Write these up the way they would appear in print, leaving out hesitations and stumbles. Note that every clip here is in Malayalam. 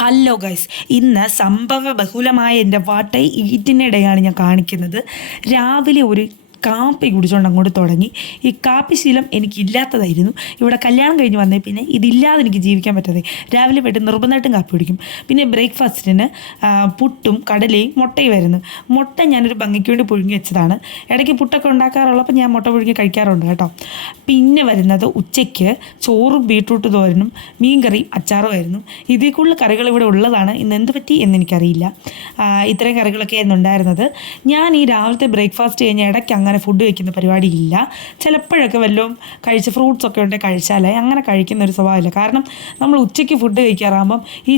ഹലോ ഗൈസ്, ഇന്ന് സംഭവ ബഹുലമായ എൻ്റെ വാട്ടൈ ഈറ്റിനിടെയാണ് ഞാൻ കാണിക്കുന്നത്. രാവിലെ ഒരു കാപ്പി കുടിച്ചുകൊണ്ട് അങ്ങോട്ട് തുടങ്ങി. ഈ കാപ്പി ശീലം എനിക്കില്ലാത്തതായിരുന്നു. ഇവിടെ കല്യാണം കഴിഞ്ഞ് വന്നേ പിന്നെ ഇതില്ലാതെ എനിക്ക് ജീവിക്കാൻ പറ്റാതെ രാവിലെ പോയിട്ട് നിർബന്ധമായിട്ടും കാപ്പി കുടിക്കും. പിന്നെ ബ്രേക്ക്ഫാസ്റ്റിന് പുട്ടും കടലയും മുട്ടയും വരുന്നു. മുട്ട ഞാനൊരു ഭംഗിക്ക് വേണ്ടി പുഴുങ്ങി വെച്ചതാണ്. ഇടയ്ക്ക് പുട്ടൊക്കെ ഉണ്ടാക്കാറുള്ളപ്പോൾ ഞാൻ മുട്ട പുഴുങ്ങി കഴിക്കാറുണ്ട് കേട്ടോ. പിന്നെ വരുന്നത് ഉച്ചയ്ക്ക് ചോറും ബീട്രൂട്ട് തോരനും മീൻകറിയും അച്ചാറുമായിരുന്നു. ഇതിൽ കൂടുതൽ കറികൾ ഇവിടെ ഉള്ളതാണ്. ഇന്ന് എന്ത് പറ്റി എന്നെനിക്കറിയില്ല. ഇത്രയും കറികളൊക്കെ ആയിരുന്നു ഉണ്ടായിരുന്നത്. ഞാൻ ഈ രാവിലത്തെ ബ്രേക്ക്ഫാസ്റ്റ് കഴിഞ്ഞ് ഇടയ്ക്ക് അങ്ങനെ ഫുഡ് കഴിക്കുന്ന പരിപാടിയില്ല. ചിലപ്പോഴൊക്കെ വല്ലതും കഴിച്ച് ഫ്രൂട്ട്സൊക്കെ ഉണ്ടെങ്കിൽ കഴിച്ചാലേ അങ്ങനെ കഴിക്കുന്ന ഒരു സ്വഭാവമില്ല. കാരണം നമ്മൾ ഉച്ചയ്ക്ക് ഫുഡ് കഴിക്കാറാകുമ്പം ഈ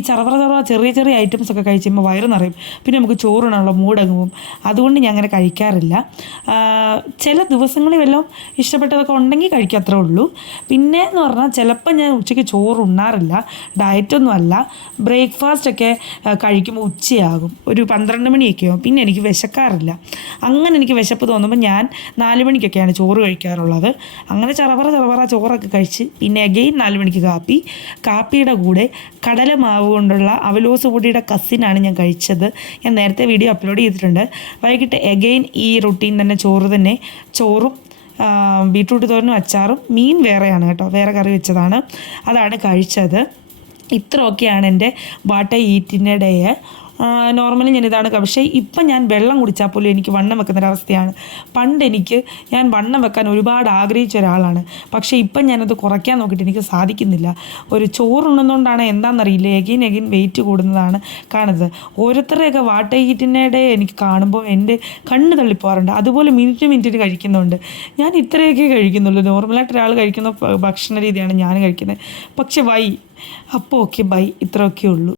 ചെറിയ ചെറിയ ഐറ്റംസൊക്കെ കഴിച്ചുമ്പോൾ വയറ് നിറയും. പിന്നെ നമുക്ക് ചോറിനുള്ള മൂടങ്ങ് പോകും. അതുകൊണ്ട് ഞാൻ അങ്ങനെ കഴിക്കാറില്ല. ചില ദിവസങ്ങളിൽ വല്ലതും ഇഷ്ടപ്പെട്ടതൊക്കെ ഉണ്ടെങ്കിൽ കഴിക്കാത്രേ ഉള്ളൂ. പിന്നെ എന്ന് പറഞ്ഞാൽ ചിലപ്പോൾ ഞാൻ ഉച്ചയ്ക്ക് ചോറ് ഉണ്ണാറില്ല. ഡയറ്റൊന്നും അല്ല. ബ്രേക്ക്ഫാസ്റ്റൊക്കെ കഴിക്കുമ്പോൾ ഉച്ചയാകും, ഒരു 12 മണിയൊക്കെ ആകും. പിന്നെ എനിക്ക് വിശക്കാറില്ല. അങ്ങനെ എനിക്ക് വിശപ്പ് തോന്നുമ്പോൾ ഞാൻ 4 മണിക്കൊക്കെയാണ് ചോറ് കഴിക്കാറുള്ളത്. അങ്ങനെ ചറവറ ചോറൊക്കെ കഴിച്ച് പിന്നെ അഗെയിൻ 4 മണിക്ക് കാപ്പിയുടെ കൂടെ കടലമാവ് കൊണ്ടുള്ള അവലോസ് പൊടിയുടെ കസിനാണ് ഞാൻ കഴിച്ചത്. ഞാൻ നേരത്തെ വീഡിയോ അപ്ലോഡ് ചെയ്തിട്ടുണ്ട്. വൈകിട്ട് അഗെയിൻ ഈ റൊട്ടീൻ തന്നെ, ചോറും ബീട്രൂട്ട് തോരനും അച്ചാറും. മീൻ വേറെയാണ് കേട്ടോ, വേറെ കറി വെച്ചതാണ്. അതാണ് കഴിച്ചത്. ഇത്രയൊക്കെയാണ് എൻ്റെ വാട്ടർ ഈറ്റിൻ്റെ ഡേ. നോർമലി ഞാനിതാണ്. പക്ഷേ ഇപ്പം ഞാൻ വെള്ളം കുടിച്ചാൽ പോലും എനിക്ക് വണ്ണം വെക്കുന്നൊരവസ്ഥയാണ്. പണ്ട് ഞാൻ വണ്ണം വെക്കാൻ ഒരുപാട് ആഗ്രഹിച്ച ഒരാളാണ്. പക്ഷേ ഇപ്പം ഞാനത് കുറയ്ക്കാൻ നോക്കിയിട്ട് എനിക്ക് സാധിക്കുന്നില്ല. ഒരു ചോറുണ്ണുന്നതുകൊണ്ടാണ് എന്താണെന്നറിയില്ല, എഗെയിൻ വെയിറ്റ് കൂടുന്നതാണ് കാണുന്നത്. ഓരോരുത്തരുടെയൊക്കെ വാട്ടർ ഈറ്റിനിടെ എനിക്ക് കാണുമ്പോൾ എൻ്റെ കണ്ണ് തള്ളിപ്പോകാറുണ്ട്. അതുപോലെ മിനിറ്റിന് കഴിക്കുന്നുണ്ട്. ഞാൻ ഇത്രയൊക്കെ കഴിക്കുന്നുള്ളൂ. നോർമലായിട്ട് ഒരാൾ കഴിക്കുന്ന ഭക്ഷണ രീതിയാണ് ഞാൻ കഴിക്കുന്നത്. പക്ഷേ അപ്പോൾ ഓക്കെ ബൈ, ഇത്രയൊക്കെ ഉള്ളൂ.